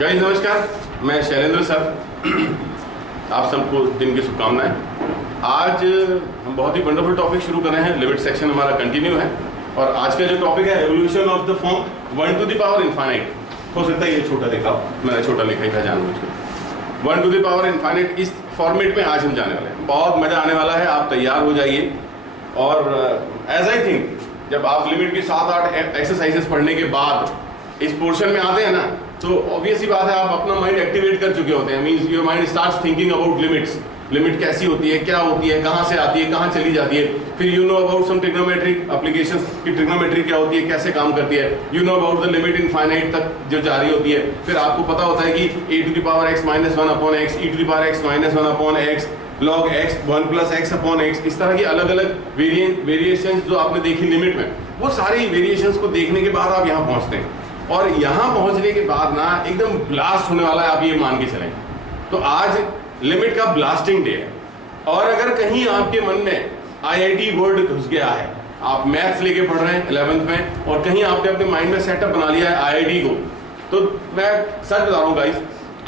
Guys नमस्कार, मैं Shailendra sir. आप सबको दिन की शुभकामनाएं। आज हम बहुत ही वंडरफुल टॉपिक शुरू कर रहे हैं। लिमिट सेक्शन हमारा कंटिन्यू है और आज का जो टॉपिक है evolution of the form 1 to the power infinite. हो सकता है ये छोटा लिखा हो, मैंने छोटा लिखा ही था जानबूझकर। 1 टू द पावर इनफाइनाइट इस फॉर्मेट में आज हम जाने वाले हैं। बहुत मजा आने वाला है, आप तैयार हो जाइए। और एज आई थिंक जब आप लिमिट की 7-8 एक्सरसाइजेस पढ़ने के बाद इस पोर्शन में आते हैं ना, तो ऑब्वियस ही बात है आप अपना माइंड एक्टिवेट कर चुके होते हैं। Means your mind starts thinking about limits. Limit कैसी होती है, क्या होती है, कहाँ से आती है, कहाँ चली जाती है। फिर you know about some trigonometric applications की ट्रिग्नोमेट्री क्या होती है, कैसे काम करती है। You know about the limit infinite तक जो जारी होती है। फिर आपको पता होता है कि a to the power x minus 1 upon x, e to the power x minus 1 upon x, log x 1 plus x upon x। इस तरह की अलग अलग वेरिएशंस जो आपने देखी लिमिट में, वो सारी वेरिएशंस को देखने के बाद आप यहाँ पहुँचते हैं। और यहाँ पहुँचने के बाद ना एकदम ब्लास्ट होने वाला है, आप ये मान के चलें। तो आज लिमिट का ब्लास्टिंग डे है। और अगर कहीं आपके मन में IIT वर्ड घुस गया है, आप मैथ्स लेके पढ़ रहे हैं 11th में, और कहीं आपने अपने माइंड में सेटअप बना लिया है IIT को, तो मैं सच बता रहा हूँ गाइस,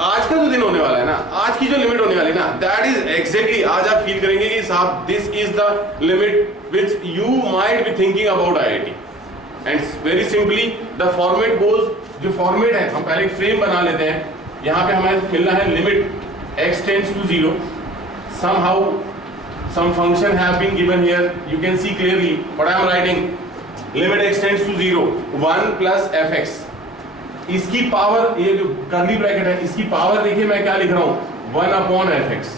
आज का जो दिन होने वाला है ना, आज की जो लिमिट होने वाली है ना, दैट इज एग्जैक्टली आज आप फील करेंगे कि साहब this is the limit which you might be thinking about IIT। And very simply the format goes, जो फॉर्मेट है हम पहले एक फ्रेम बना लेते हैं। यहाँ पे हमें मिलना है limit x tends to 0, somehow some function have been given here, you can see clearly what I am writing, limit x tends to 0 1 plus fx। इसकी पावर, ये जो कर्ली ब्रैकेट है, इसकी पावर देखिए मैं क्या लिख रहा हूँ 1 upon fx।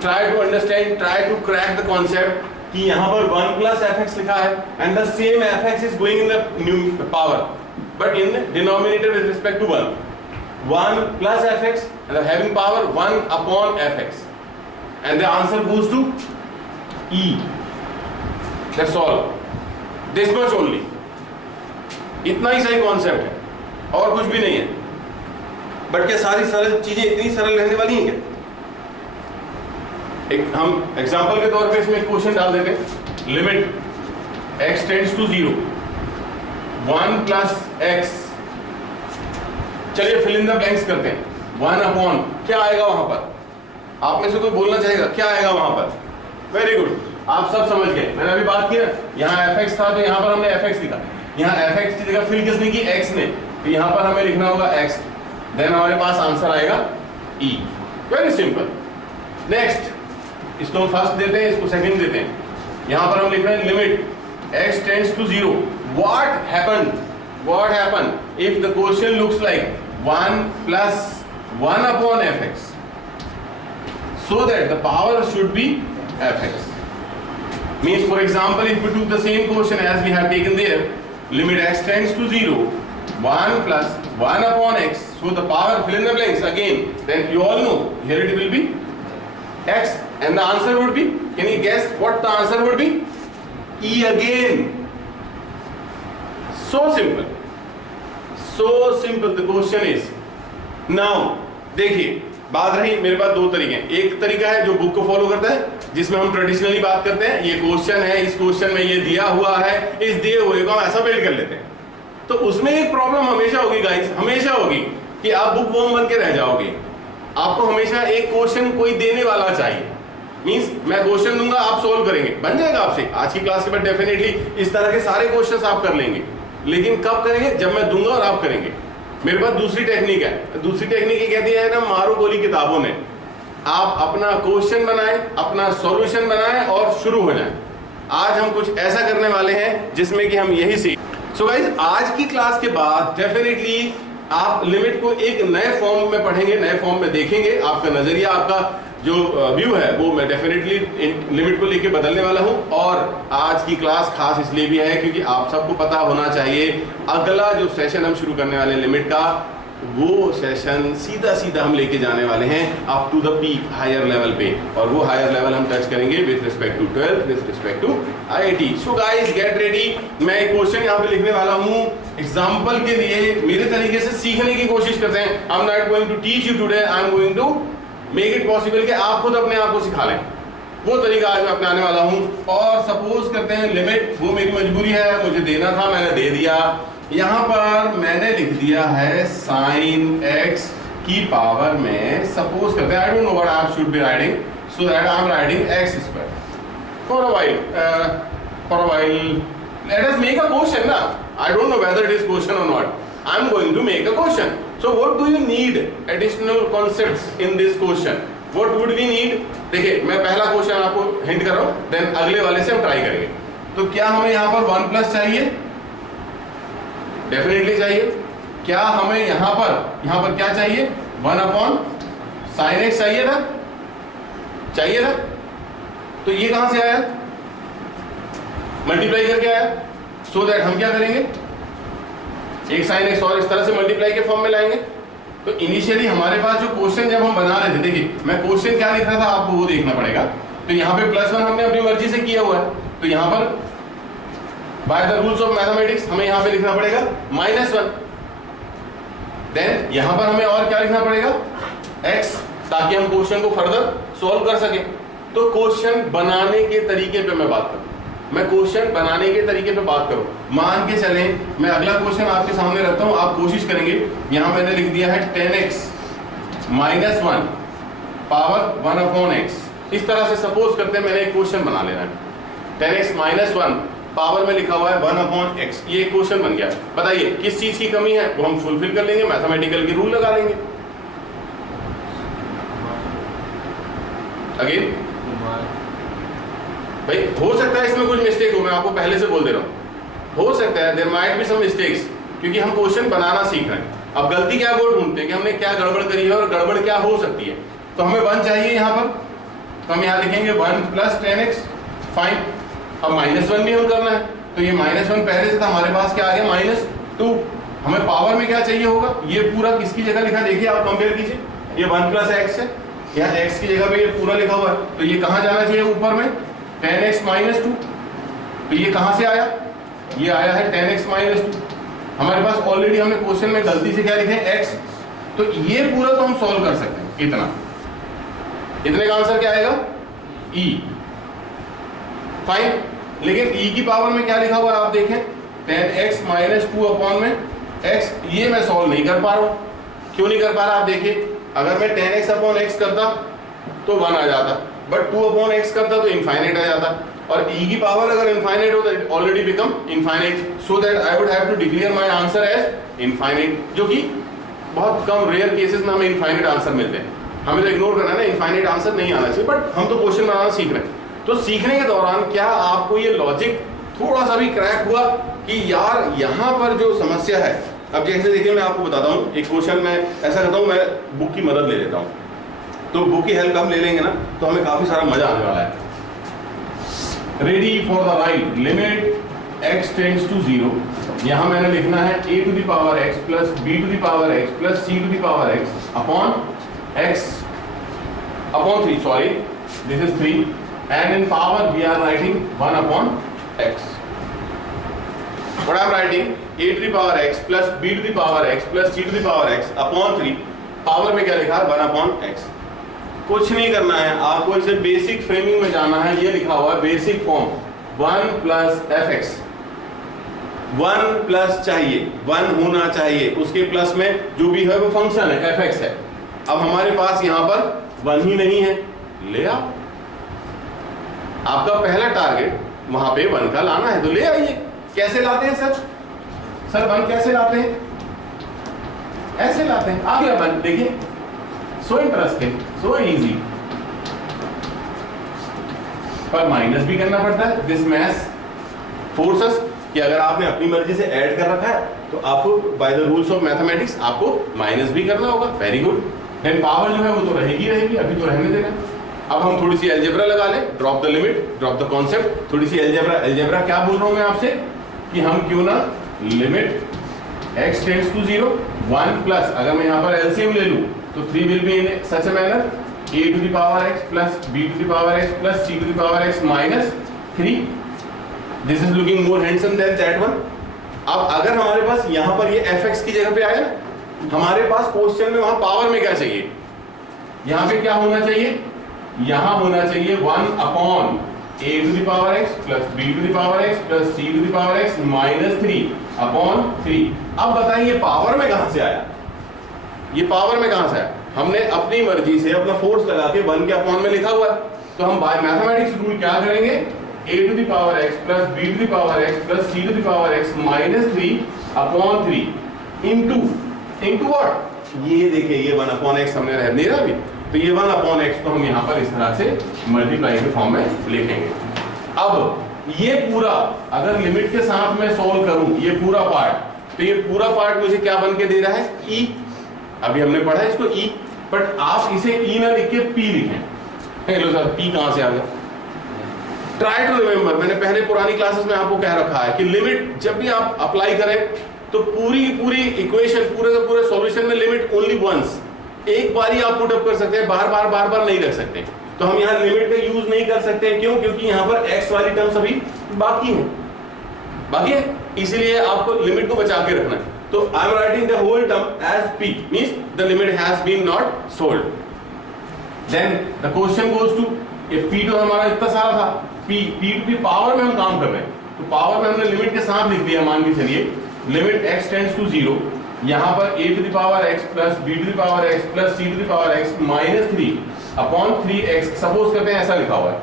Try to understand, try to crack the concept कि यहाँ पर 1 प्लस fx लिखा है and the same fx is going in the new power but in the denominator with respect to 1 plus fx and the having power 1 upon fx and the answer goes to E। That's all, this much only। इतना ही सही concept है और कुछ भी नहीं है। But क्या सारी सरल चीजें इतनी सरल रहने वाली हैं क्या? एक हम एग्जांपल के तौर पे इसमें क्वेश्चन डाल देते हैं। Limit x tends to 0 1 plus x, चलिए फिल इन द ब्लैंक्स करते हैं। 1 अपॉन क्या आएगा वहां पर? आप में से कोई बोलना चाहेगा क्या आएगा वहां पर? वेरी गुड, आप सब समझ गए। मैंने अभी बात की ना, यहाँ fx था तो यहाँ पर हमने fx लिखा। यहाँ fx की जगह फिल किसने की? x ने। तो यहाँ पर हमें लिखना होगा x, देन हमारे पास आंसर आएगा E। Very simple. नेक्स्ट, इसको फर्स्ट देते हैं, इसको सेकंड देते हैं। यहाँ पर हम लिख रहे हैं limit x tends to 0। What happened if the question looks like 1 plus 1 upon fx, so that the power should be fx। Means for example if we took the same question as we have taken there, limit x tends to 0 1 plus 1 upon x, so the power fill in the blanks again, then you all know here it will be x and the answer would be, can you guess what the answer would be? E again। So simple, so simple the question is। now देखिए, बात रही मेरे पास दो तरीके हैं। एक तरीका है जो बुक को फॉलो करता है, जिसमें हम ट्रेडिशनली बात करते हैं, ये क्वेश्चन है, इस क्वेश्चन में ये दिया हुआ है, इस दिए हुए को हम ऐसा बिल्ड कर लेते हैं। तो उसमें एक प्रॉब्लम हमेशा होगी गाइस, हमेशा होगी कि आप बुक वर्म बन के रह जाओगे। आपको हमेशा एक क्वेश्चन कोई देने वाला चाहिए। मींस मैं क्वेश्चन दूंगा, आप सोल्व करेंगे, बन जाएगा आपसे। आज की क्लास के बाद डेफिनेटली इस तरह के सारे क्वेश्चन आप कर लेंगे, लेकिन कब करेंगे? जब मैं दूंगा और आप करेंगे। मेरे पास दूसरी टेक्निक है। दूसरी टेक्निक ये कहती है ना, मारो गोली किताबों में। आप अपना क्वेश्चन बनाएं, अपना सॉल्यूशन बनाएं और शुरू हो जाएं। आज हम कुछ ऐसा करने वाले हैं जिसमें कि हम यही सीख। सो गाइस, आज की क्लास के बाद डेफिनेटली आप लिमिट को एक नए फॉर्म में पढ़ेंगे, नए फॉर्म में देखेंगे। आपका नजरिया, आपका जो व्यू है वो मैं डेफिनेटली लिमिट को लेके बदलने वाला हूं। और आज की क्लास खास इसलिए भी है क्योंकि आप सबको पता होना चाहिए अगला जो सेशन हम शुरू करने वाले लिमिट का, वो सेशन सीधा सीधा हम लेके जाने वाले हैं up to the peak, higher level पे। और वो हायर लेवल हम टच करेंगे with respect to 12th, with respect to IIT। So guys get ready. मैं एक क्वेश्चन यहाँ पे लिखने वाला हूँ एग्जाम्पल के लिए। मेरे तरीके से सीखने की कोशिश करते हैं। I am not going to teach you today, I am going to make it possible कि आप खुद अपने आप को सिखा लें। वो तरीका आज मैं अपनाने वाला हूं। और सपोज करते हैं लिमिट, वो मेरी मजबूरी है, मुझे देना था, मैंने दे दिया। यहां पर मैंने लिख दिया है साइन एक्स की पावर में, सपोज करते हैं, I don't know what I should be writing, so that I am writing x square for a while let us make a question na. I don't know whether it is question or not. I am going to make a question. So what do you need additional concepts in this question? What would we need? देखिए मैं पहला question आपको hint कर रहा हूँ, then अगले वाले से हम ट्राई करेंगे। तो क्या हमें यहाँ पर 1 प्लस चाहिए? डेफिनेटली चाहिए। क्या हमें यहाँ पर क्या चाहिए? 1 अपॉन साइन एक्स चाहिए था? चाहिए था। तो ये कहां से आया? मल्टीप्लाई करके आया। सो दैट हम क्या करेंगे, एक साइन एक्स और इस तरह से मल्टीप्लाई के फॉर्म में लाएंगे। तो इनिशियली हमारे पास जो क्वेश्चन जब हम बना रहे थे, देखिए मैं क्वेश्चन क्या लिख रहा था आपको वो देखना पड़ेगा। तो यहाँ पे +1 हमने अपनी मर्जी से किया हुआ है, तो यहाँ पर by the rules of mathematics हमें यहाँ पे लिखना पड़ेगा -1। देन यहाँ पर हमें और क्या लिखना पड़ेगा, x, ताकि हम क्वेश्चन को फर्दर सॉल्व कर सके। तो क्वेश्चन बनाने के तरीके पे मैं बात करूं, मैं क्वेश्चन बनाने के तरीके पे बात करूं। मान के चलें मैं अगला क्वेश्चन आपके सामने रखता हूं, आप कोशिश करेंगे। यहां मैंने लिख दिया है 10x - 1 पावर 1 अपॉन x। इस तरह से सपोज करते हैं मैंने एक क्वेश्चन बना लेना है, 10x - 1 पावर में लिखा हुआ है 1 अपॉन x। ये क्वेश्चन बन गया। बताइए किस चीज की कमी है, वो हम फुलफिल कर लेंगे, मैथमेटिकल की रूल लगा लेंगे। अगेन भाई हो सकता है इसमें कुछ मिस्टेक हो, मैं आपको पहले से बोल दे रहा हूं, हो सकता है there might be some mistakes, क्योंकि हम क्वेश्चन बनाना सीख रहे हैं। अब गलती क्या वो ढूंढते हैं कि हमने क्या गड़बड़ करी है और गड़बड़ क्या हो सकती है। तो हमें 1 चाहिए यहाँ पर, तो हम यहाँ लिखेंगे 1 + 10x। फाइन। अब -1 भी हम करना है, तो ये -1 पहले से था, हमारे पास क्या आ गया -2। हमें पावर में क्या चाहिए होगा, ये पूरा किसकी जगह लिखा, देखिए आप कंपेयर कीजिए, ये 1 + x है, यहाँ x की जगह पे ये पूरा लिखा हुआ है, तो ये कहाँ जाना चाहिए, ऊपर में 10x - 2। तो ये कहां से आया, ये आया है 10x - 2। हमारे पास ऑलरेडी हमने क्वेश्चन में गलती से क्या लिखे x, तो ये पूरा तो हम सॉल्व कर सकते हैं। इतने का आंसर क्या आएगा, e। फाइन। लेकिन e की पावर में क्या लिखा हुआ है आप देखें, 10x - 2 अपॉन में x। ये मैं सॉल्व नहीं कर पा रहा हूं। क्यों नहीं कर पा रहा, आप देखिए अगर मैं 10x अपॉन x करता तो 1 आ जाता, बट 2 अपॉन x करता तो इनफाइनाइट आ जाता, और e की पावर अगर इनफाइनाइट हो तो it already become infinite, so that I would have to declare my answer as infinite, जो कि बहुत कम रेयर केसेस में हमें इनफाइनाइट आंसर मिलते हैं। हमें तो इग्नोर करना है ना, इनफाइनाइट आंसर नहीं आना चाहिए, बट हम तो क्वेश्चन बनाना सीख रहे हैं। तो सीखने के दौरान क्या आपको ये लॉजिक थोड़ा सा भी क्रैक हुआ कि यार यहाँ पर जो समस्या है, अब जैसे देखिए मैं आपको बताता हूँ एक क्वेश्चन में ऐसा करता हूँ, मैं बुक की मदद ले लेता हूँ। तो बुक की हेल्प हम ले लेंगे ना, तो हमें काफी सारा मजा आने वाला है। Ready for the right, limit x tends to 0। यहां मैंने लिखना है a to the power x plus b to the power x plus c to the power x upon x upon 3, sorry this is 3, and in power we are writing 1 upon x। What I am writing, a to the power x plus b to the power x plus c to the power x upon 3, power में क्या लिखा है 1 upon x। कुछ नहीं करना है आपको, इसे बेसिक फ्रेमिंग में जाना है। ये लिखा हुआ है बेसिक फॉर्म 1 + fx। 1 प्लस चाहिए, 1 होना चाहिए, उसके प्लस में जो भी है वो फंक्शन है fx है। अब हमारे पास यहाँ पर 1 ही नहीं है, ले आओ। आपका पहला टारगेट वहां पे 1 का लाना है, तो ले आइए। कैसे लाते हैं सर, 1 कैसे लाते हैं, ऐसे लाते हैं। आ गया 1, देखिए सो इंटरेस्टिंग, सो इजी। पर माइनस भी करना पड़ता है। दिस मैथ्स फोर्सेस कि अगर आपने अपनी मर्जी से ऐड कर रखा है तो आपको by the rules of mathematics आपको माइनस भी करना होगा। Very good. देन पावर जो है वो तो रहेगी, अभी तो रहने देना। अब हम थोड़ी सी अलजेब्रा लगा लें, drop the limit, drop the concept, थोड़ी सी अलजेब्रा क्या बोल रहा हूं मैं आपसे कि हम क्यों ना limit x tends to 0, 1 plus, अगर मैं यहाँ पर एलसीएम ले लूं तो 3 will be in such a manner, a to the power x plus b to the power x plus c to the power x minus 3। This is looking more handsome than that one. अब अगर हमारे पास यहाँ पर ये fx की जगह पे आया ना, हमारे पास क्वेश्चन में वहां पावर में क्या चाहिए, यहाँ पे क्या होना चाहिए, यहाँ होना चाहिए 1 upon a to the power x plus b to the power x plus c to the power x minus 3। Upon 3। अब बताइए पावर में कहां से आया, ये पावर में कहां से आया? हमने अपनी मर्जी से अपना फोर्स लगा के 1 के अपॉन में लिखा हुआ है, तो हम बाय मैथमेटिक्स रूल क्या करेंगे, a to the power x plus b to the power x plus c to the power x minus 3 upon 3 into what, ये देखिए ये 1 अपॉन x हमने रह नहीं रहा अभी, तो ये 1 अपॉन x को हम यहाँ पर इस तरह से मल्टीप्लाई के फॉर्म में लिखेंगे। अब ये पूरा अगर लिमिट के साथ में सोल्व करूं ये पूरा पार्ट, तो ये पूरा पार्ट मुझे क्या बन के दे रहा है, e। अभी हमने पढ़ा है इसको e, बट आप इसे e ना लिख के p लिखें। हेलो सर p कहां से आ गया? ट्राई टू रिमेंबर, मैंने पहले पुरानी क्लासेस में आपको कह रखा है कि लिमिट जब भी आप अप्लाई करें तो पूरी इक्वेशन पूरे के पूरे सॉल्यूशन में लिमिट ओनली वंस, एक बार ही आप पुट अप कर सकते हैं, बार बार नहीं रख सकते। तो हम यहाँ लिमिट का यूज नहीं कर सकते, क्यों? क्योंकि यहाँ पर x वाली टर्म्स अभी बाकी है, इसलिए आपको लिमिट को बचा के रखना है। तो I am writing the whole term as p, means the limit has been not solved. Then the question goes to, if p तो हमारा इतना सारा था, p टू द पावर में हम काम कर रहे हैं, तो पावर में हमने लिमिट के साथ लिख दिया, मान के चलिए लिमिट x टेंड्स टू 0, यहाँ पर a to the power x plus b to the power x plus c to the power x minus 3 upon 3x, suppose करते हैं ऐसा लिखा हुआ है।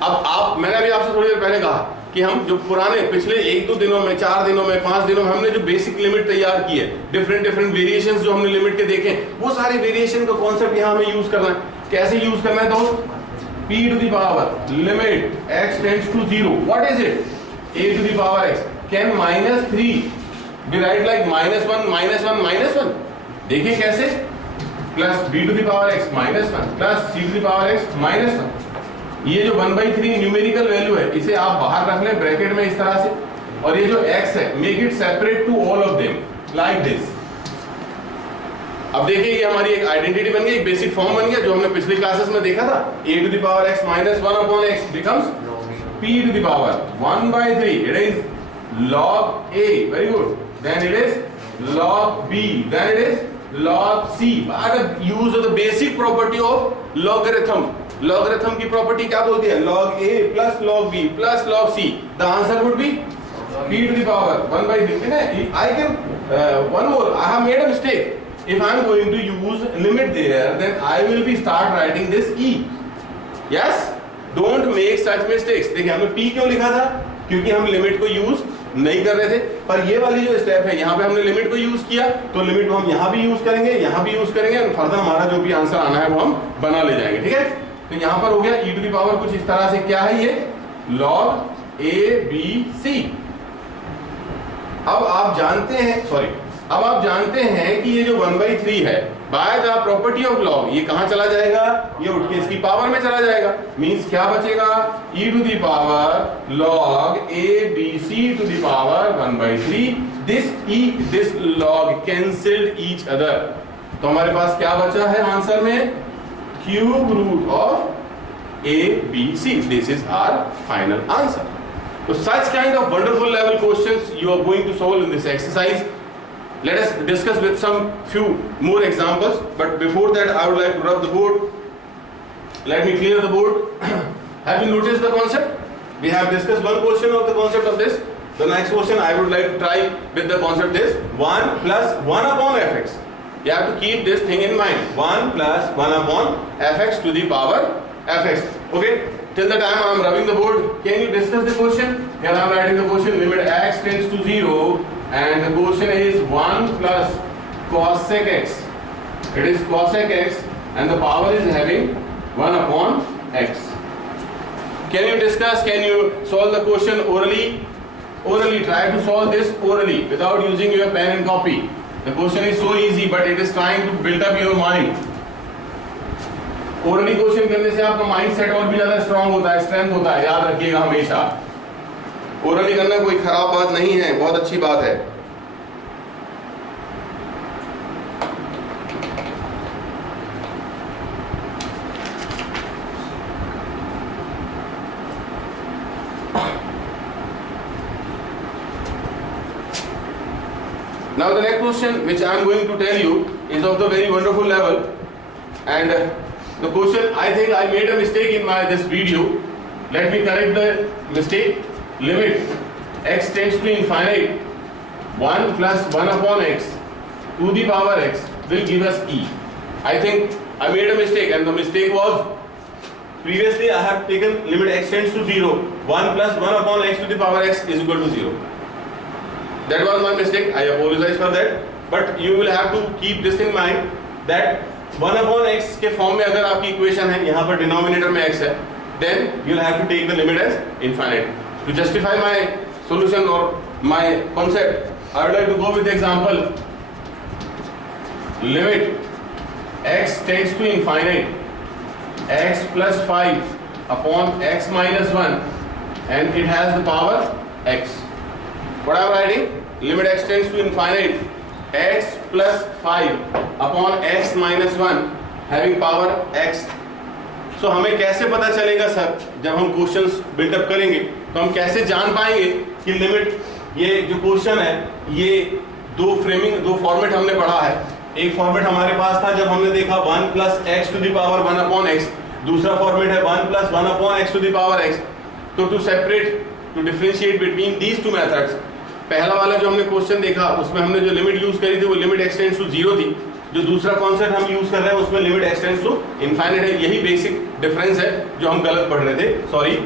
अब मैंने अभी आपसे थोड़ी देर पहले कहा कि हम जो पुराने पिछले 1-2 दिनों में, 4 दिनों में, 5 दिनों में हमने जो बेसिक लिमिट तैयार की है, डिफरेंट वेरिएशंस जो हमने लिमिट के देखे, वो सारे वेरिएशन का कॉन्सेप्ट यहाँ हमें यूज करना है। कैसे यूज करना है दोस्त? p to the power limit x tends to 0, what is it, a to the power x, can minus 3 be right like -1 देखिए कैसे, plus b to the power x -1 plus c to the power x -1। ये जो 1/3 numerical value है इसे आप बाहर रख लें ब्रैकेट में इस तरह से, और ये जो x है make it separate to all of them like this. अब देखिए ये हमारी एक आइडेंटिटी बन गई, एक बेसिक फॉर्म बन गया जो हमने पिछली क्लासेस में देखा था, a to the power x -1 upon x becomes p to the power 1/3, it is log a, very good, then it is log b, then it is log c, by the use of the basic property of logarithm। logarithm की property क्या बोलती है, log a plus log b plus log c, the answer would be p to the power 1/3। I can one more, I have made a mistake, if I am going to use limit there then I will be start writing this e, yes, don't make such mistakes। देखिए हमने p क्यों लिखा था, क्योंकि हम limit को use नहीं कर रहे थे, पर ये वाली जो स्टेप है यहाँ पे हमने लिमिट को यूज किया, तो लिमिट को हम यहाँ भी यूज करेंगे, यहाँ भी यूज करेंगे, और फर्दर हमारा जो भी आंसर आना है वो हम बना ले जाएंगे, ठीक है। तो यहाँ पर हो गया e टू द पावर कुछ इस तरह से, क्या है ये, log a b c। अब आप जानते हैं कि ये जो 1/3 है by the property of log, ये कहां चला जाएगा, ये उठ के इसकी पावर में चला जाएगा, मींस क्या बचेगा, e to the power log a b c to the power 1/3, this log cancelled each other. तो हमारे पास क्या बचा है आंसर में, cube root of a b c, this is our final answer. So such kind of wonderful level questions you are going to solve in this exercise. Let us discuss with some few more examples, but before that I would like to rub the board. Let me clear the board. Have you noticed the concept? We have discussed one portion of the concept of this. The next portion I would like to try with the concept is 1 plus 1 upon fx. You have to keep this thing in mind. 1 plus 1 upon fx to the power fx. Okay? Till the time I am rubbing the board, can you discuss the question? Here I am writing the question, limit x tends to 0, and the question is 1 plus cosec x. It is cosec x, and the power is having 1 upon x. Can you discuss? Can you solve the question orally? Orally, try to solve this orally without using your pen and copy. The question is so easy, but it is trying to build up your mind. Orally question करने से आपका mind set और भी ज्यादा strong होता है, strength होता है, याद रखिएगा हमेशा। ओरली करना कोई खराब बात नहीं है, बहुत अच्छी बात है। Now the next question which I am going to tell you is of the very wonderful level, and the question, I think I made a mistake in this video. Let me correct the mistake. Limit x tends to infinite 1 plus 1 upon x to the power x will give us e. I think I made a mistake, and the mistake was previously I have taken limit x tends to 0. 1 plus 1 upon x to the power x is equal to 0. That was my mistake. I apologize for that. But you will have to keep this in mind that 1 upon x के form में अगर आपकी equation है, यहाँ पर denominator में x है, then you'll have to take the limit as infinite. To justify my solution or my concept, I would like to go with the example. Limit x tends to infinite, x plus 5 upon x minus 1, and it has the power x. What I am writing? Limit x tends to infinite, x plus 5 upon x minus 1 having power x. So हमें कैसे पता चलेगा sir, जब हम questions buildup करेंगे तो हम कैसे जान पाएंगे कि लिमिट, ये जो क्वेश्चन है ये दो फॉर्मेट हमने पढ़ा है. एक फॉर्मेट हमारे पास था जब हमने देखा 1 plus x to the power 1 upon x, दूसरा फॉर्मेट है 1 plus 1 upon x to the power x. तो to separate, to differentiate between these two methods, पहला वाला जो हमने क्वेश्चन देखा उसमें हमने जो लिमिट यूज करी थी वो लिमिट एक्स टेंड्स टू 0 थी. जो दूसरा कॉन्सेप्ट हम यूज कर रहे हैं उसमें limit x tends to infinite है. यही बेसिक डिफरेंस है जो हम गलत पढ़ रहे थे, sorry.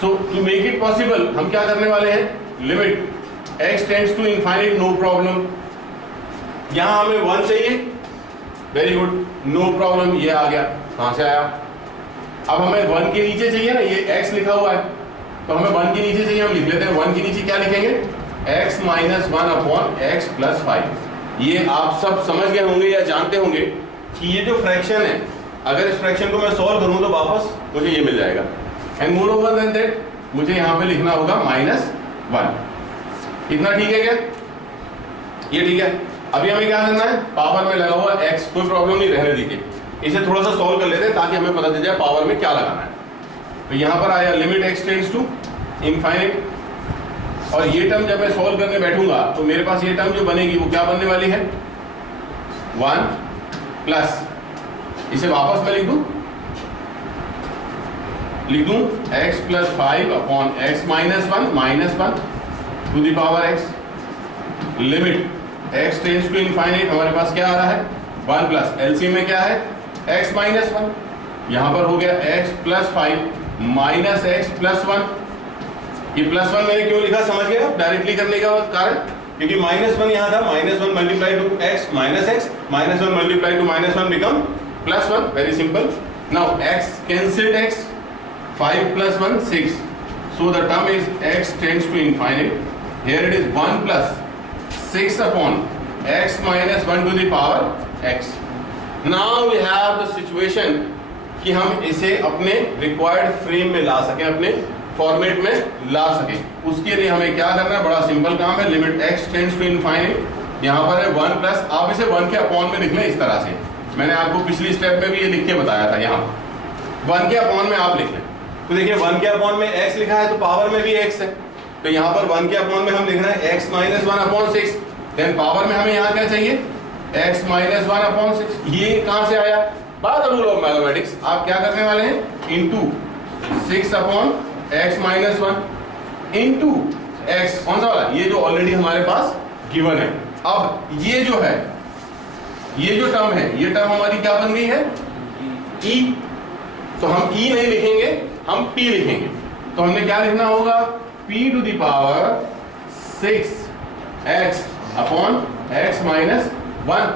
So to make it possible हम क्या करने वाले हैं, limit x tends to infinite, no problem. यहां हमें 1 चाहिए, वेरी गुड, नो प्रॉब्लम, ये आ गया. कहां से आया? अब हमें 1 के नीचे चाहिए ना, ये x लिखा हुआ है तो हमें 1 के नीचे चाहिए, हम लिख लेते हैं 1 के नीचे क्या लिखेंगे, x minus 1 upon x plus 5. ये आप सब समझ गए होंगे या जानते होंगे कि ये जो फ्रैक्शन है, अगर इस फ्रैक्शन को मैं सॉल्व करूं तो वापस मुझे ये मिल जाएगा. And moreover then that मुझे यहाँ पे लिखना होगा -1. इतना ठीक है क्या? ये ठीक है. अभी हमें क्या करना है, पावर में लगा हुआ x, कोई प्रॉब्लम नहीं, रहने दीजिए. इसे थोड़ा सा सॉल्व कर लेते हैं ताकि हमें पता चल जाए पावर में क्या लगाना है. तो यहाँ पर आया limit x tends to infinite, और ये टर्म जब मैं सॉल्व करने बैठूंगा तो मेरे पास ये टर्म जो बनेगी वो क्या बनने वाली है, 1 प्लस, इसे वापस मैं लिख दूं x plus 5 upon x minus 1 to the power x. Limit x tends to infinite, हमारे पास क्या आ रहा है, 1 प्लस, एलसीएम में क्या है, x माइनस 1. यहां पर हो गया x plus 5 minus x plus 1. ये प्लस 1 मैंने क्यों लिखा समझ गए डायरेक्टली करने का कारण, क्योंकि -1 यहाँ था, -1 multiply two x minus x, -1 multiply two -1 become +1. Very simple. Now x cancelled x, 5 plus 1 6, so the term is x tends to infinite. Here it is 1 plus 6 upon x minus 1 to the power x. Now we have the situation कि हम इसे अपने required frame में ला सकें, अपने format में ला सकें. उसके लिए हमें क्या करना है, बड़ा सिंपल काम है. Limit x tends to infinite, यहाँ पर है 1 प्लस, आप इसे 1 के अपॉन में लिख लें इस तरह से. मैंने आपको पिछली स्टेप में भी ये लिख के बताया था, यहाँ 1 के अपॉन में आप लिख लें. तो देखिए 1 के अपॉन में x लिखा है तो पावर में भी x है, तो यहाँ पर 1 के अपॉन में हम लिख रहे हैं x minus 1 upon 6. Then power में हमें यहाँ क्या चाहिए, x माइनस 1 अपॉन 6. ये कहाँ से आया, by the rule of mathematics आप क्या करने वाले हैं, into 6 upon x minus 1 into x, कौन सा वाला, ये जो ऑलरेडी हमारे पास गिवन है. अब ये जो है, ये जो टर्म है, ये टर्म हमारी क्या बन गई है, e. तो हम e नहीं लिखेंगे, हम p लिखेंगे. तो हमने क्या लिखना होगा, p to the power 6x upon x minus 1.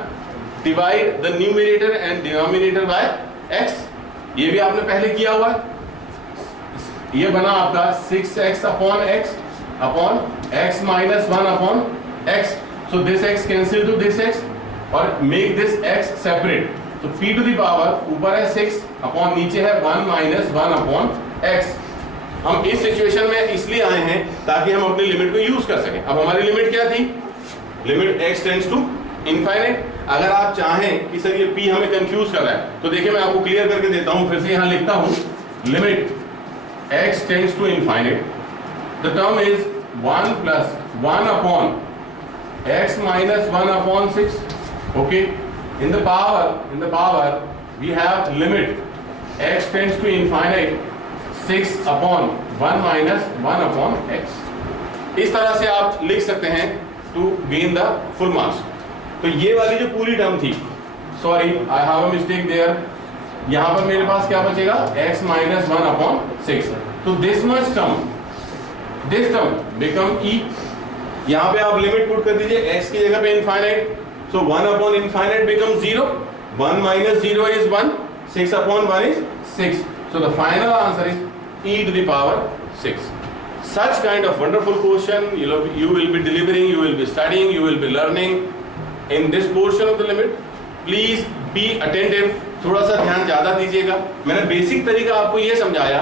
Divide the numerator and denominator by x. ये भी आपने पहले किया हुआ है. ये बना आपका 6x upon x upon x minus 1 upon x. So this x cancel two this x और मेक दिस x सेपरेट. तो p टू द पावर ऊपर है 6 अपॉन नीचे है 1 माइनस 1 अपॉन x. हम इस सिचुएशन में इसलिए आए हैं ताकि हम अपनी लिमिट को यूज कर सकें. अब हमारी लिमिट क्या थी, limit x tends to infinite. अगर आप चाहें कि सर ये p हमें कंफ्यूज कर रहा है तो देखिए मैं आपको क्लियर करके देता हूं. फिर से यहां लिखता हूं, limit x tends to infinite, the term is 1 plus 1 upon x minus 1 upon 6. Okay, in the power we have limit x tends to infinite 6 upon 1 minus 1 upon x. इस तरह से आप लिख सकते हैं to gain the full marks. तो ये वाली जो पूरी टर्म थी, sorry I have a mistake there, यहाँ पर मेरे पास क्या बचेगा x माइनस 1/6। तो this much term, this term become e। यहाँ पे आप लिमिट पुट कर दीजिए x की जगह पे infinite, so 1/infinite becomes 0, 1 minus 0 is 1, 6/1 is 6, so the final answer is e to the power 6. Such kind of wonderful question you will be delivering, you will be studying, you will be learning in this portion of the limit. Please be attentive, थोड़ा सा ध्यान ज्यादा दीजिएगा। मैंने basic तरीका आपको ये समझाया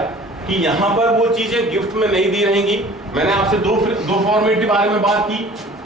कि यहाँ पर वो चीजें गिफ्ट में नहीं दी रहेंगी। मैंने आपसे दो फॉर्मेट के बारे में बात की,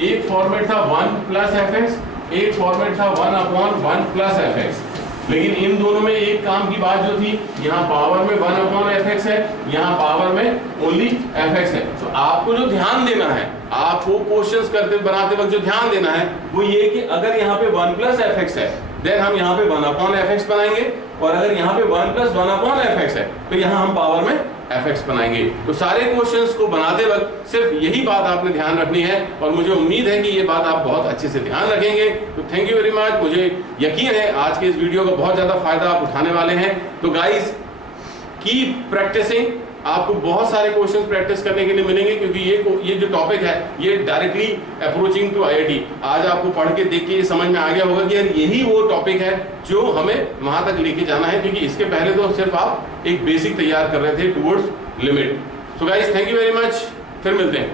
एक फॉर्मेट था 1 प्लस fx, एक फॉर्मेट था 1/1 प्लस fx। लेकिन इन दोनों में एक काम की बात जो थी, यहाँ पावर में 1/fx है, यहाँ पावर में ओनली fx है। तो आपको जो ध्यान देना है, आपको क्वेश्चंस करते बनाते वक्त जो ध्यान देना है वो ये कि अगर यहाँ पे 1 प्लस fx है देन हम यहाँ पे 1/fx बनाएंगे, और अगर यहाँ पे 1 प्लस 1/fx है तो यहाँ हम पावर में fx बनाएंगे। तो सारे क्वेश्चंस को बनाते वक्त सिर्फ यही बात आपने ध्यान रखनी है, और मुझे उम्मीद है कि ये बात आप बहुत अच्छे से ध्यान रखेंगे। तो थैंक यू वेरी मच। मुझे यकीन है आज के इस वीडियो का बहुत ज्यादा फायदा आप उठाने वाले हैं। तो गाइस कीप प्रैक्टिसिंग, आपको बहुत सारे क्वेश्चंस प्रैक्टिस करने के लिए मिलेंगे, क्योंकि ये जो टॉपिक है ये डायरेक्टली अप्रोचिंग टू आईआईटी। आज आपको पढ़ के देख के ये समझ में आ गया होगा कि यार यही वो टॉपिक है जो हमें वहां तक लेके जाना है, क्योंकि इसके पहले तो सिर्फ आप एक बेसिक तैयार कर रहे थे towards limit. So guys thank you very much, फिर मिलते हैं।